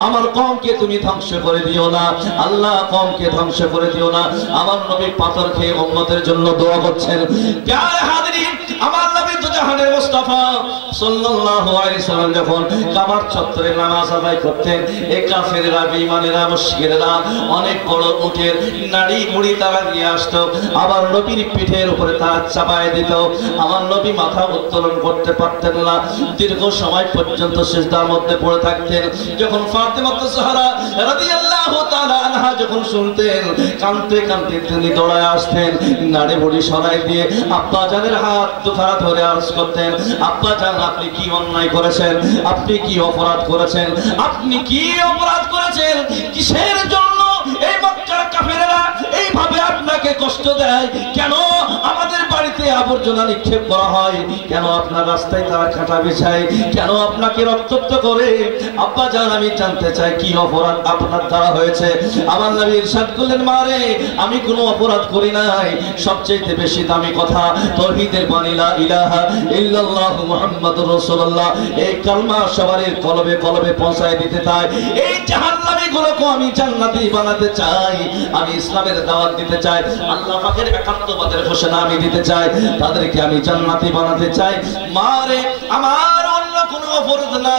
আমার কওমকে তুমি ধ্বংস করে দিও না আল্লাহ, কওমকে ধ্বংস করে দিও না। আমার নবী পাথর খেয়ে উম্মতের জন্য দোয়া করছেন। প্যারে হাজিরিন, আমার নবী তো জাহানের মুস্তাফা সাল্লাল্লাহু আলাইহি সাল্লাম যখন কাবার চত্বরে নামাজ আদায় করতেন, এই কাফেররা, বেঈমানেরা, মুশরিকরা অনেক বড় উটের নাড়ি মুড়ি তারা নিয়ে আসতো, আবার নবীর পিঠের উপরে তারা চাপায় দিত। আমার নবী মাথা উত্তোলন করতে পারতেন না, দীর্ঘ সময় পর্যন্ত সিজদার মধ্যে পড়ে থাকতেন। যখন ফাতেমা জাহরা রাদিয়াল্লাহু তাআলা আনহা যখন শুনতেন, কাঁদতে কাঁদতে তিনি দৌড়ায় আসতেন, নাড়ি মুড়ি সরাই দিয়ে আব্বা জানের হাত দুখানা ধরে আরজ করতেন, আব্বা জান আপনি কি অন্যায় করেছেন, আপনি কি অপরাধ করেছেন, আপনি কি অপরাধ করেছেন, কিসের জন্য এই মক্কার কাফেররা এইভাবে আপনাকে কষ্ট দেয়, কেন আমাদের বাড়িতে আবর্জনা নিক্ষেপ করা হয়, কেন আপনার রাস্তায় তারা কাঁটা বিছায়, কেন আপনাকে রক্তাক্ত করে। আব্বা জান আমি জানতে চাই কি অপরাধ আপনার দ্বারা হয়েছে। আমার নবী ইরশাদ করলেন, মারে আমি কোনো অপরাধ করি নাই, সবচেয়ে বেশি দামি কথা তাওহীদের বাণী লা ইলাহা ইল্লাল্লাহ মুহাম্মাদুর রাসূলুল্লাহ, এই কালমা সবার কলবে কলবে পৌঁছায় দিতে চাই। এই জাহান্নামীগুলোকে আমি জান্নাতি বানাতে চাই, আমি ইসলামের দাওয়াত দিতে চাই, আল্লাহ পাকের একাত্মবাদের ঘোষণা আমি দিতে চাই, তাদেরকে আমি জান্নাতি বানাতে চাই। মারে আমার অন্য কোনো অপরাধ না,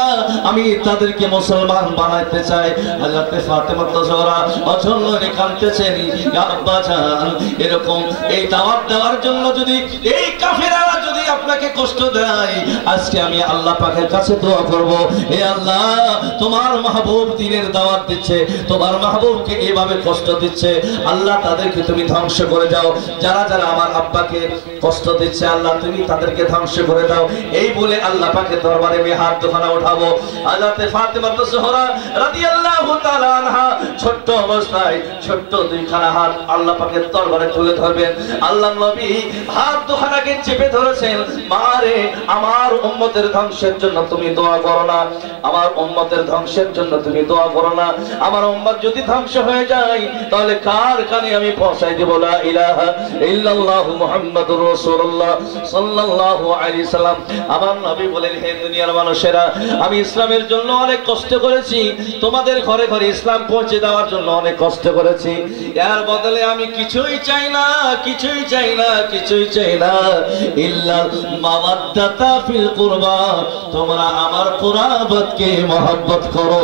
আমি তাদেরকে মুসলমান বানাতে চাই। হযরত ফাতেমা জাহরা অঝন্য কাঁদতেছেন, ইয়া আব্বা জান এরকম এই দাওয়াত দেওয়ার জন্য যদি এই কাফেররা যদি আপনাকে কষ্ট দেয়, আজকে আমি আল্লাহ পাকের কাছে দোয়া করব, হে আল্লাহ তোমার মাহবুব দ্বীনের দাওয়াত দিচ্ছে, তোমার মাহবুবকে এইভাবে কষ্ট দিচ্ছে, আল্লাহ তাদেরকে তুমি ধ্বংস করে দাও। যারা যারা আমার আব্বাকে কষ্ট দিচ্ছে আল্লাহ তুমি তাদেরকে ধ্বংস করে দাও। এই বলে আল্লাহ পাকের দরবারে আমি হাত দুখানা উঠাবো। হযরত ফাতেমা জাহরা রাদিয়াল্লাহু তাআলা আনহা ছোট্ট অবস্থায় ছোট্ট দুইখানা হাত আল্লাহ পাকের দরবারে তুলে ধরবেন। আল্লাহ নবী হাত দুখানাকে চেপে ধরেছেন, মারে আমার উম্মতের ধ্বংসের জন্য তুমি দোয়া করো না, আমার উম্মতের ধ্বংসের জন্য তুমি দোয়া করো না। আমার উম্মত যদি ধ্বংস হয়ে যায় তাহলে কার কানে আমি পৌঁছাই দেব লা ইলাহা ইল্লাল্লাহ মুহাম্মাদুর রাসূলুল্লাহ সাল্লাল্লাহু আলাইহি সাল্লাম। আমার নবী বলেন, হে দুনিয়ার মানুষেরা, আমি ইসলামের জন্য অনেক কষ্ট করেছি, তোমাদের ঘরে ঘরে ইসলাম পৌঁছে দেওয়ার জন্য অনেক কষ্ট করেছি, এর বদলে আমি কিছুই চাই না, কিছুই চাই না, কিছুই চাই না ইল্লাল মাওয়াদ্দাতা ফিল কুরবা, তোমরা আমার কুরবাতকে মহব্বত করো।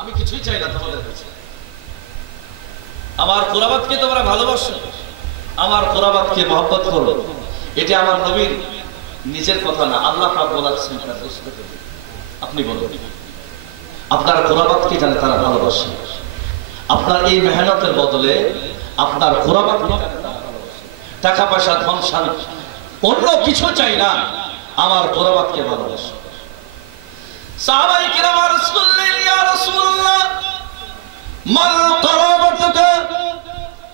আমি কিছুই চাই না তোমাদের কাছে, আমার কুরবাতকে তোমরা ভালোবাসো, আমার কুরবাতকে মহব্বত করো। এটা আমার নবীর নিজের কথা না, আল্লাহ পাক বলেছেন। আপনি বলুন, আপনার কুরবাতকে জানে তারা ভালোবাসে, আপনার এই মেহনতের বদলে আপনার কুরবাতকে টাকা পয়সা ধন সম্পদ অন্য কিছু চাই না, আমার কুরবাতকে ভালোবাসে। সাহাবায়ে কিরাম রাসূলুল্লাহ, ইয়া রাসূলুল্লাহ মাল কুরবাতুকা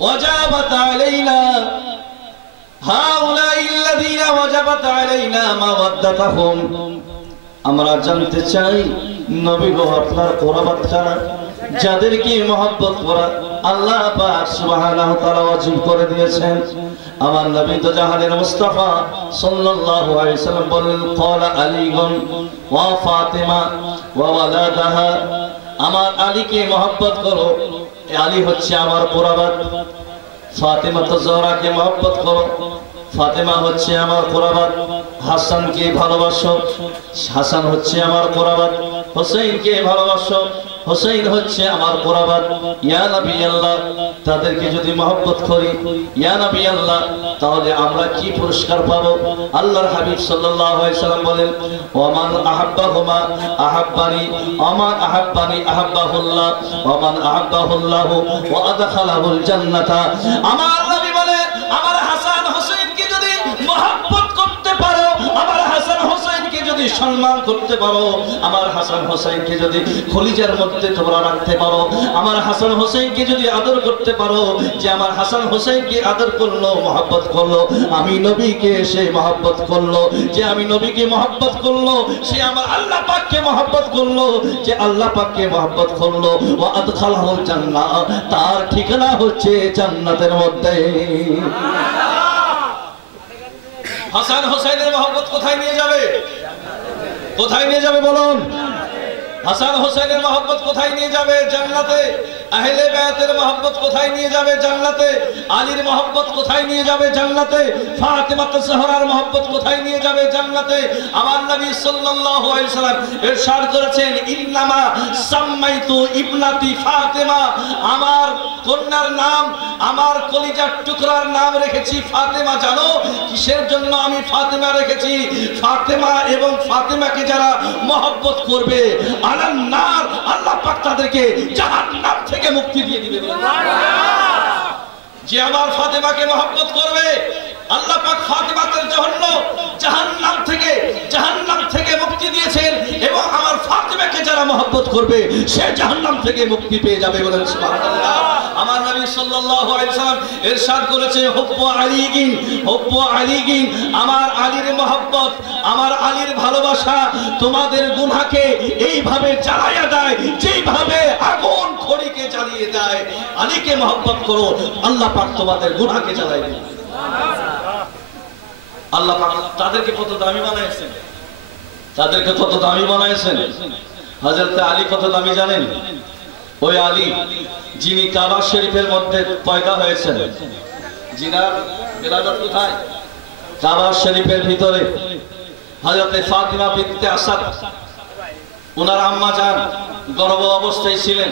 ওয়াজাবাত আলাইনা হাউলাইল্লাযীনা ওয়াজাবাত আলাইনা মাওয়াদ্দাতুহুম, আমরা জানতে চাই নবী গো আপনার কুরবাত কারা, যাদেরকে মহব্বত করা আল্লাহ পাক সুবহানাহু ওয়া তাআলা ওয়াজিব করে দিয়েছেন। আমার নবী তো জাহানের মুস্তাফা সাল্লাল্লাহু আলাইহি সাল্লাম বলেন, ক্বালা আলীগুন ওয়া ফাতিমা ওয়া ওয়ালাদাহা, আমার আলীকে মহব্বত করো, আলী হচ্ছে আমার কুরবাত। ফাতিমা জাহরাকে মহব্বত করো, ফাতেমা হচ্ছে আমার কুরবাত। হাসানকে ভালোবাসো, হাসান হচ্ছে আমার কুরবাত। হোসেনকে ভালোবাসো, হোসেন হচ্ছে আমার কুরবাত। ইয়া নবী আল্লাহ, তাদেরকে যদি মহব্বত করি ইয়া নবী আল্লাহ, তাহলে আমরা কি পুরস্কার পাবো? আল্লাহর হাবিব সাল্লাল্লাহু আলাইহি সাল্লাম বলেন, ওমান আহাব্বাহুমা আহাব্বানি, ওমান আহাব্বানি আহাব্বাহুল্লাহ, ওমান আহাব্বাহুল্লাহ ওয়া আদখালাহুল জান্নাতা। আমার নবী বলেন, আমার হাসান হোসেনকে যদি মহব্বত করতে পারো, আমার হাসান হোসেনকে যদি সম্মান করতে পারো, আমার হাসান হোসেনকে যদি খলিজার মধ্যে তোমরা রাখতে পারো, আমার হাসান হোসেনকে যদি আদর করতে পারো, যে আমার হাসান হোসেনকে আদর করলো, মহব্বত করলো, আমি নবীকে সে মহব্বত করলো, যে আমি নবীকে মহব্বত করলো সে আমার আল্লাহ পাককে মহব্বত করলো, যে আল্লাহ পাককে মহব্বত করলো, ওয়া আদখালাহুল জান্নাহ, তার ঠিকানা হচ্ছে জান্নাতের মধ্যে। হাসান হোসেনের মহব্বত কোথায় নিয়ে যাবে? কোথায় নিয়ে যাবে বলুন? হাসান হোসেনের মহব্বত কোথায় নিয়ে যাবে? জান্নাতে। আহলে বায়াতের মহব্বত কোথায় নিয়ে যাবে? জান্নাতে। আলীর মহব্বত কোথায় নিয়ে যাবে? জান্নাতে। ফাতেমা জোহরার মহব্বত কোথায় নিয়ে যাবে? জান্নাতে। আমার নবী সাল্লাল্লাহু আলাইহি সাল্লাম ইরশাদ করেছেন, ইন্নামা সাম্মাইতু ইবনাতি ফাতেমা, আমার কন্যার নাম, আমার কলিজার টুকরার নাম রেখেছি ফাতেমা। জানো কিসের জন্য আমি ফাতেমা রেখেছি? ফাতেমা এবং ফাতেমাকে যারা মহব্বত করবে, আলান নার, আল্লাহ পাক তাদেরকে জাহান্নাম থেকে মুক্তি দিয়ে দিবে। যে আমার ফাতেমাকে মহব্বত করবে, আল্লাহ পাক ফাতেমার জন্য জাহান্নাম থেকে মুক্তি দিয়েছেন, এবং আমার ফাতেমাকে যারা মহব্বত করবে সে জাহান্নাম থেকে মুক্তি পেয়ে যাবে। বলেন সুবহানাল্লাহ। আমার নবী সাল্লাল্লাহু আলাইহি ওয়াসাল্লাম ইরশাদ করেছে, হুব্বু আলীগিন, আমার আলীর মহব্বত, আমার আলীর ভালোবাসা তোমাদের গুনাহকে এইভাবে জ্বালায়া দেয় যেইভাবে আগুন খড়িকে জ্বালিয়ে দেয়। আলীকে মহব্বত করো, আল্লাহ পাক তোমাদের গুনাহকে জ্বালায় দেবে। আল্লাহ পাক তাদেরকে কত দামি বানাইছেন, তাদেরকে কত দামি বানাইছেন। হযরত আলী কত দামি জানেন? ওই আলী যিনি কাবা শরীফের মধ্যে পয়দা হয়েছেন, জিনার বিলাদত কোথায়? কাবা শরীফের ভিতরে। হযরত ফাতিমা বিনতে আসাদ ওনার আম্মা জান গর্ভ অবস্থায় ছিলেন,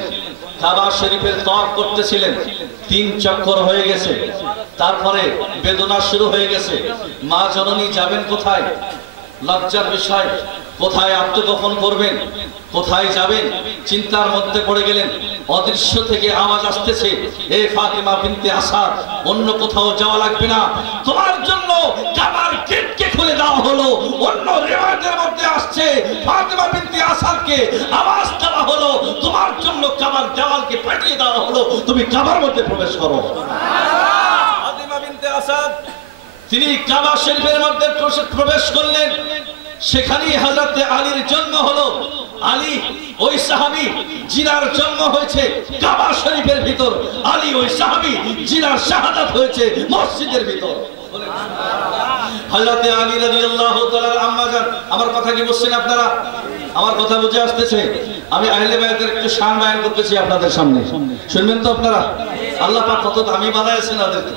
কাবা শরীফের তওয়াফ করতেছিলেন, 3 চক্কর হয়ে গেছে, তারপরে বেদনা শুরু হয়ে গেছে। মা জননী যাবেন কোথায়? লজ্জার বিষয়, কোথায় আত্মগোপন করবেন, কোথায় যাবেন, চিন্তার মধ্যে পড়ে গেলেন। অদৃশ্য থেকে আওয়াজ আসতেছে, হে ফাতিমা বিনতে আসাদ, অন্য কোথাও যাওয়া লাগবে না, তোমার জন্য কাবার গেটকে খুলে দেওয়া হলো। অন্য রিওয়ায়াতের মধ্যে আসছে, ফাতিমা বিনতে আসাদকে আওয়াজ দেওয়া হলো, তোমার জন্য কাবার দেওয়ালকে পাঠিয়ে দেওয়া হলো, তুমি কাবার মধ্যে প্রবেশ করো। ফাতিমা বিনতে আসাদ তিনি কাবা শরীফের মধ্যে প্রবেশ করলেন, সেখানেই হযরত আলীর জন্ম হলো। আলী ওই সাহাবী জিনার জন্ম হয়েছে কাবা শরীফের ভিতর, আলী ওই সাহাবী জিনার শাহাদাত হয়েছে মসজিদের ভিতর। হযরত আলী রাদিয়াল্লাহু তাআলার আম্মা জান, আমার কথা কি বুঝছেন আপনারা? আমার কথা বুঝে আসতেছে? আমি আহলে বায়াতের একটু শান বয়ান করতেছি আপনাদের সামনে, শুনবেন তো আপনারা? আল্লাহ পাক কত দামি বানাইছেন ওদেরকে,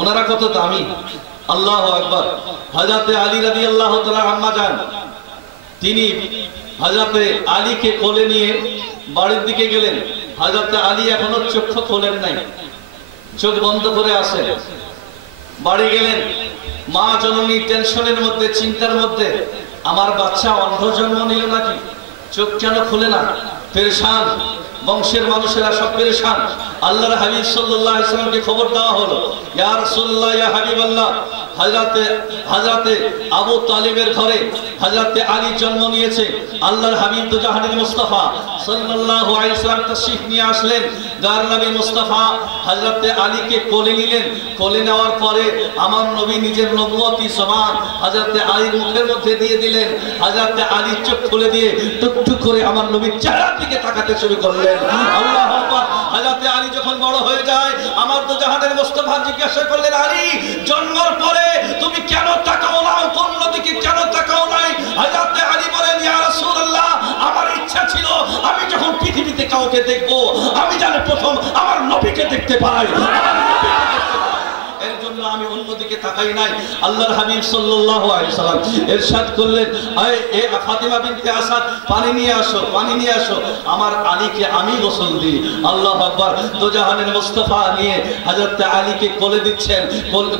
ওনারা কত দামি। আল্লাহু আকবার। হযরত আলী রাদিয়াল্লাহু তাআলার আম্মা জান তিনি হযরত আলীকে কোলে নিয়ে বাড়ির দিকে গেলেন। হযরত আলী এখনো চোখ খোলেন নাই, চোখ বন্ধ করে আছেন। বাড়ি গেলেন, মা জননী টেনশনের মধ্যে, চিন্তার মধ্যে, আমার বাচ্চা অন্ধ জন্ম নিল নাকি, চোখ কেন খুলে না, পেরেশান। বংশের মানুষেরা সব পেরেশান। আল্লাহর হাবিব সাল্লাল্লাহু আলাইহি ওয়াসাল্লামকে খবর দেওয়া হলো, ইয়া রাসূলুল্লাহ, ইয়া হাবিবাল্লাহ, হযরতে আবু তালিবের ঘরে হযরতে আলী জন্ম নিয়েছে। আল্লাহর হাবিব তো জাহানের মুস্তাফা সাল্লাল্লাহু আলাইহি ওয়াসাল্লাম তাশরীফ নিয়ে আসলেন। গার নবী মুস্তাফা হযরতে আলীকে কোলে নিলেন। কোলে নেওয়ার পরে আমার নবী নিজের নবুয়তি জবান হযরতে আলীর মুখের মধ্যে দিয়ে দিলেন। হযরতে আলী চোখ খুলে দিয়ে টুকটুক করে আমার নবীর চেহারার দিকে তাকাতে শুরু করলেন। আল্লাহু আকবার। হযরতে আলী যখন বড় হয়ে যায়, আমার তো জাহানের মুস্তাফা জিজ্ঞাসা করলেন, আলী জন্মের পরে তুমি কেন তাকাও না, কোন দিকে কেন তাকাও নাই? হযরতে আলী বলেন, ইয়া রাসূলুল্লাহ, আমার ইচ্ছা ছিল আমি যখন পৃথিবীতে কাউকে দেখব, আমি যেন প্রথম আমার নবীকে দেখতে পাই, এর জন্য আমি অন্যদিকে তাকাই নাই। আল্লাহর হাবিব সাল্লাল্লাহু আলাইহি ওয়াসাল্লাম ইরশাদ করলেন, এ ফাতিমা বিনতে আসাদ, পানি নিয়ে আসো, পানি নিয়ে আসো, আমার আলীকে আমি গোসল দিই। আল্লাহু আকবার। দোজাহানের মুস্তাফা নিয়ে হযরত আলীকে কোলে দিচ্ছেন,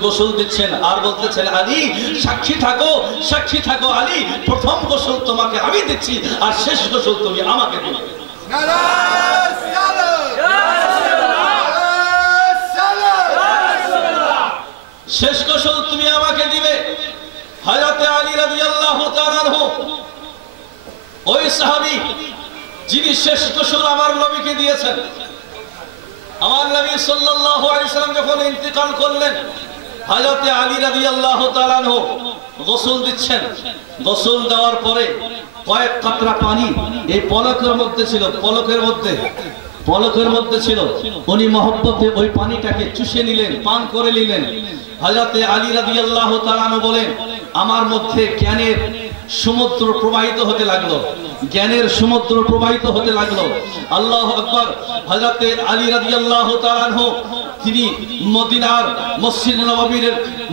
গোসল দিচ্ছেন, আর বলতেছেন, আলী সাক্ষী থাকো, সাক্ষী থাকো আলী, প্রথম গোসল তোমাকে আমি দিচ্ছি, আর শেষ গোসল তুমি আমাকে দিবে। শেষ গোসল তুমি আমাকে দিবে। হযরত আলী রাদিয়াল্লাহু তাআলা আনহু ওই সাহাবী যিনি শেষ গোসল আমার নবীকে দিয়েছেন। আমার নবী সাল্লাল্লাহু আলাইহি সাল্লাম যখন ইন্তেকাল করলেন, হযরত আলী রাদিয়াল্লাহু তাআলা আনহু গোসল দিচ্ছেন। গোসল দেওয়ার পরে কয়েক কাতরা পানি এই পলকের মধ্যে ছিল, পলকের মধ্যে ছিল। উনি মহব্বতে ওই পানিটাকে চুষে নিলেন, পান করে নিলেন। হযরত আলী রাদিয়াল্লাহু তাআলা আনহু বলেন, আমার মধ্যে জ্ঞানের সমুদ্র প্রবাহিত হতে লাগলো। জ্ঞানের সমুদ্র প্রবাহিত হতে লাগলো। আল্লাহু আকবার। হযরত আলী রাদিয়াল্লাহু তাআলা আনহু তিনি মদিনার মসজিদ নববীর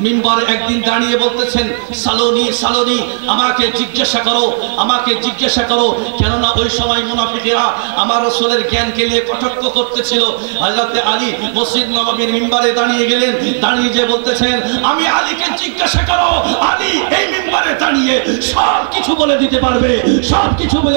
মিম্বারে একদিন দাঁড়িয়ে বলতেছেন, সালোনি সালোনি, আমাকে জিজ্ঞাসা করো। কেননা ওই সময় মুনাফিকরা আমার রাসূলের জ্ঞানকে নিয়ে কটাক্ষ করতেছিল। হযরত আলী মসজিদ নববীর মিম্বারে দাঁড়িয়ে গেলেন, দাঁড়িয়ে যে বলতেছেন, আমি আলীকে জিজ্ঞাসা করো, আলী এই মিম্বারে দাঁড়িয়ে সব কিছু বলে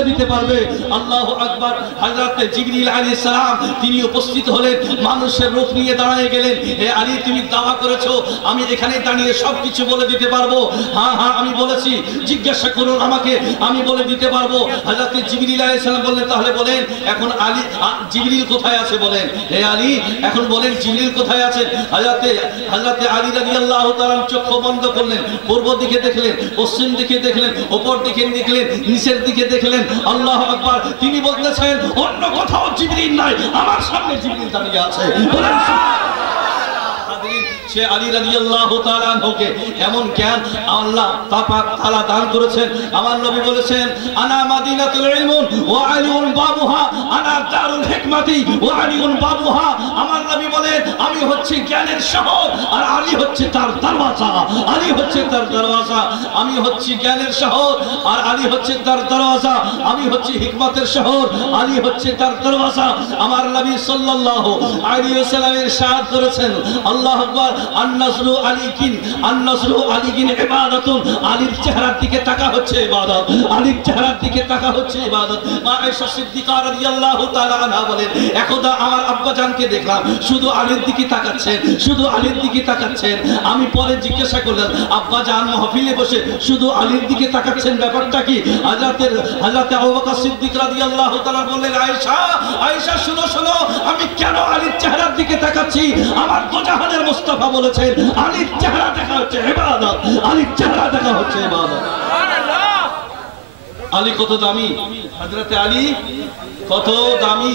দিতে পারবে। আল্লাহু আকবার। হযরত জিবরিল আলাইহিস সালাম তিনি উপস্থিত হলেন, মানুষের রূপ নিয়ে দাঁড়িয়ে গেলেন, হে আলী তুমি দাওয়া করেছো আমি এখানে দাঁড়িয়ে সব কিছু বলে দিতে পারবো। হ্যাঁ আমি বলেছি, জিজ্ঞাসা করুন আমাকে, আমি বলে দিতে পারবো। হযরত জিবরিল আলাইহিস সালাম বললেন, তাহলে বলেন এখন আলী জিবরিল কোথায় আছে বলেন। হে আলী এখন বলেন জিবরিল কোথায় আছে। হযরত আলী রাদিয়াল্লাহু তাআলা চোখ বন্ধ করলেন, পূর্ব দিকে দেখলেন, পশ্চিম দিকে দেখলেন, উপর দিকে দেখলেন, নিচের দিকে দেখলেন। আল্লাহু আকবার। তিনি বলতেছেন অন্য কোথাও জিবরিল নাই, আমার সামনে জিবরিল দাঁড়িয়ে আছে। বলেন সে আলী রাদিয়াল্লাহু তাআলা আনহুকে এমন জ্ঞান আল্লাহ তাআলা দান করেছেন। আমার নবী বলেছেন, আনা মাদিনাতুল ইলম ওয়া আলিউন বাবুহা, আনা দারুল হিকমাতি ওয়া আলিউন বাবুহা। আমার নবী বলেন আমি হচ্ছি জ্ঞানের শহর আর আলী হচ্ছে তার দরওয়াজা। আমি হচ্ছি জ্ঞানের শহর আর আলী হচ্ছে তার দরওয়াজা। আমি হচ্ছি হিকমতের শহর, আলী হচ্ছে তার দরওয়াজা। আমার নবী সাল্লাল্লাহু আলাইহি ওয়াসাল্লাম ইরশাদ করেছেন, আল্লাহু আকবার, আন-নাসরু আলিকিন ইবাদাতুন। আলীর চেহারার দিকে তাকা হচ্ছে ইবাদত, আলীর চেহারার দিকে তাকা হচ্ছে ইবাদত। মা আয়েশা সিদ্দিকা রাদিয়াল্লাহু তাআলা আনহা বলেন, একদা আমার আব্বা জানকে দেখলাম শুধু আলীর দিকে তাকাচ্ছেন। আমি পরে জিজ্ঞাসা করলাম, আব্বা জান মাহফিলে বসে শুধু আলীর দিকে তাকাচ্ছেন, ব্যাপারটা কি? হযরত আবু বকর সিদ্দিক রাদিয়াল্লাহু তাআলা বললেন, আয়েশা শোনো, আমি কেন আলীর চেহারার দিকে তাকাচ্ছি? আমার দোজাহানের মুস্তাফা বলেছেন আলীর চেহারা দেখা হচ্ছে ইবাদত, সুবহানাল্লাহ। আলী কত দামি, হযরত আলী কত দামি,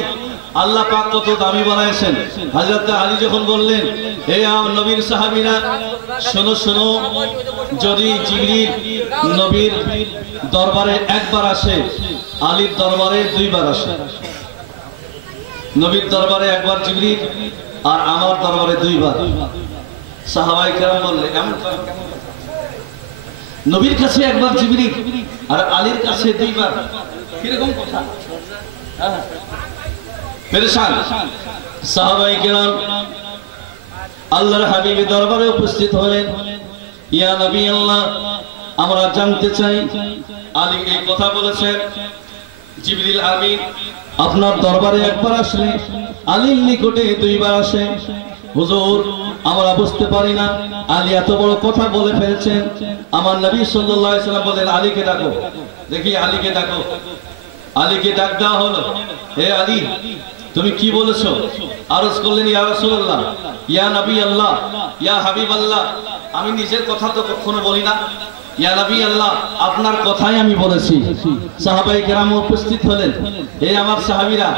আল্লাহ পাক কত দামি বানাইছেন। হযরত আলী যখন বললেন, হে নবীর সাহাবীরা শোনো, যদি জিবরিল নবীর দরবারে একবার আসে, আলীর দরবারে দুইবার আসে। নবীর দরবারে একবার জিবরিল আর আমার দরবারে দুইবার। সাহাবায়ে কেরাম বললেন, এমন নবীর কাছে একবার জিবরিল আর আলীর কাছে দুইবার, কিরকম কথা? পেরেশান সাহাবায়ে কেরাম আল্লাহর হাবিবের দরবারে উপস্থিত হলেন। ইয়া নবী আল্লাহ, আমরা জানতে চাই, আলী এই কথা বলেছেন, জিবরিল আমিন আপনার দরবারে একবার আসলে আলীর নিকটে দুইবার আসে। হুজুর আমরা বুঝতে পারি না, আলী এত বড় কথা বলে ফেলছেন। আমার নবী সাল্লাল্লাহু আলাইহি ওয়াসাল্লাম বলেন, আলীকে ডাকো। দেখি আলীকে ডাকো। আলীকে ডাক দেওয়া হলো। হে আলী তুমি কি বলেছো? আরজ করলেন, ইয়া রাসূলুল্লাহ, ইয়া নবী আল্লাহ, ইয়া হাবিব আল্লাহ, আমি নিজের কথা তো কখনো বলি না, ইয়া নবী আল্লাহ আপনার কথাই আমি বলেছি। সাহাবায়ে কেরাম উপস্থিত হলেন। হে আমার সাহাবীরা,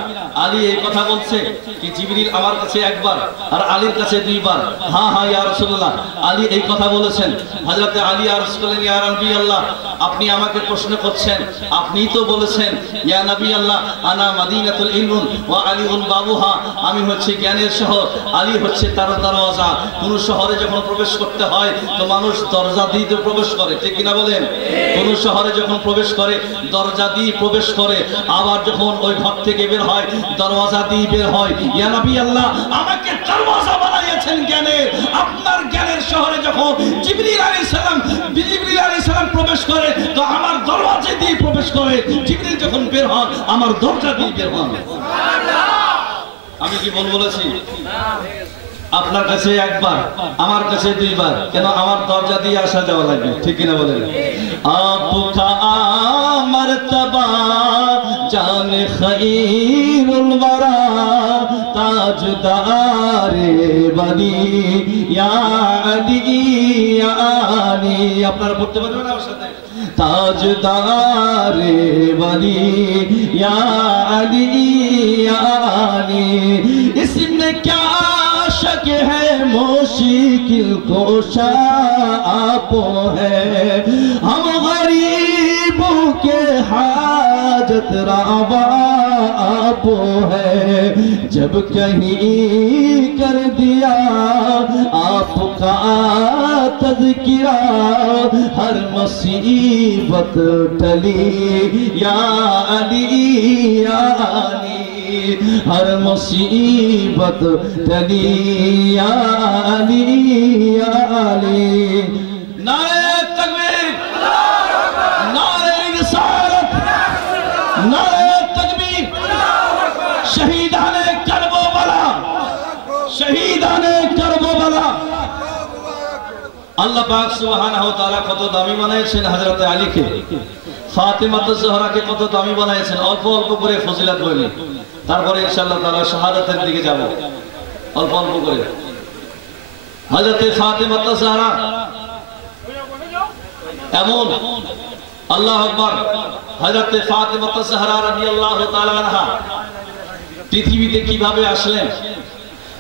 আলী এই কথা বলছে কি জিবরিল আমার কাছে একবার আর আলীর কাছে দুইবার। হ্যাঁ ইয়া রাসূলুল্লাহ, আলী এই কথা বলেছেন। হযরত আলী আরজ করলেন, ইয়া নবী আল্লাহ আপনি আমাকে প্রশ্ন করছেন, আপনিই তো বলেছেন ইয়া নবী আল্লাহ আনা মাদিনাতুল ইলম ওয়া আলিউন বাবুহা, আমি হচ্ছে জ্ঞানের শহর, আলী হচ্ছে তার দরওয়াজা। কোন শহরে যখন প্রবেশ করতে হয় তো মানুষ দরজা দিয়ে প্রবেশ করে, ঠিক কিনা বলেন? কোন শহরে যখন প্রবেশ করে দরজা দিয়ে প্রবেশ করে, আবার যখন ওই ঘর থেকে বের হয় দরওয়াজা দিয়ে বের হয়। ইয়া নবী আল্লাহ আমাকে দরওয়াজা বানাইয়েছেন জ্ঞানের। আপনার জ্ঞানের শহরে যখন জিবরিল আলাইহিস সালাম প্রবেশ করে তো আমার দরওয়াজা দিয়ে প্রবেশ করে, জিবরিল যখন বের হন আমার দরজা দিয়ে বের হন। সুবহানাল্লাহ। আমি কি বলেছি? আপনার কাছে একবার আমার কাছে দুইবার, কেন আমার দরজা দিয়ে আসা যাওয়া লাগবে, ঠিক কিনা বলেন? আপকা মর্তবা জান খৈরুল ওয়ারা তাজদারে বনি ইয়া আলী ইয়া আলী। আপনারা পড়তে পারবেন না আমার সাথে? তাজদারে বনি ইয়া আলী ইয়া আলী। इसमें क्या शक है, मुश्किल कोशा आप है, हम गरीबों के हाजत वो है जब कहीं कर दिया आपका तज़किरा हर मुसीबत टली या अली या अली हर मुसीबत टली या अली या अली नारे तकबीर नारे रिसालत नारे तकबीर शहीदाने करबला शहीदाने करबला আল্লাহ পাক সুবহানাহু ওয়া তাআলা কত দামি বানাইছেন হযরত আলীকে ফাতিমা জোহরাকে কত দামি বানাইছেন অল্প অল্প করে ফজিলত বলি তারপরে ইনশাআল্লাহ তাআলা শাহাদাতের দিকে যাব অল্প অল্প করে হযরত ফাতিমা জোহরা এমন আল্লাহু আকবার হযরত ফাতিমা জোহরা রাদিয়াল্লাহু তাআলা আনহা পৃথিবীতে কিভাবে আসলেন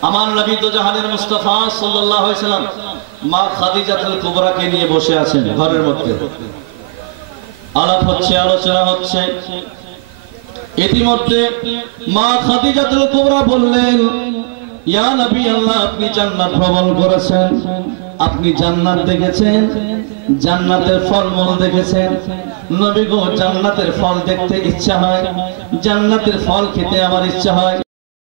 আমার নবী তো জাহানের মুস্তাফা সাল্লাল্লাহু আলাইহি সাল্লাম মা খাদিজাতুল কুবরাকে নিয়ে বসে আছেন ঘরের মধ্যে আলাপ হচ্ছে আলোচনা হচ্ছে ইতিমধ্যে মা খাদিজাতুল কুবরা বললেন ইয়া নবী আল্লাহ আপনি জান্নাত ভ্রমণ করেছেন আপনি জান্নাত দেখেছেন জান্নাতের ফলমূল দেখেছেন নবী গো জান্নাতের ফল দেখতে ইচ্ছা হয় জান্নাতের ফল খেতে আমার ইচ্ছা হয়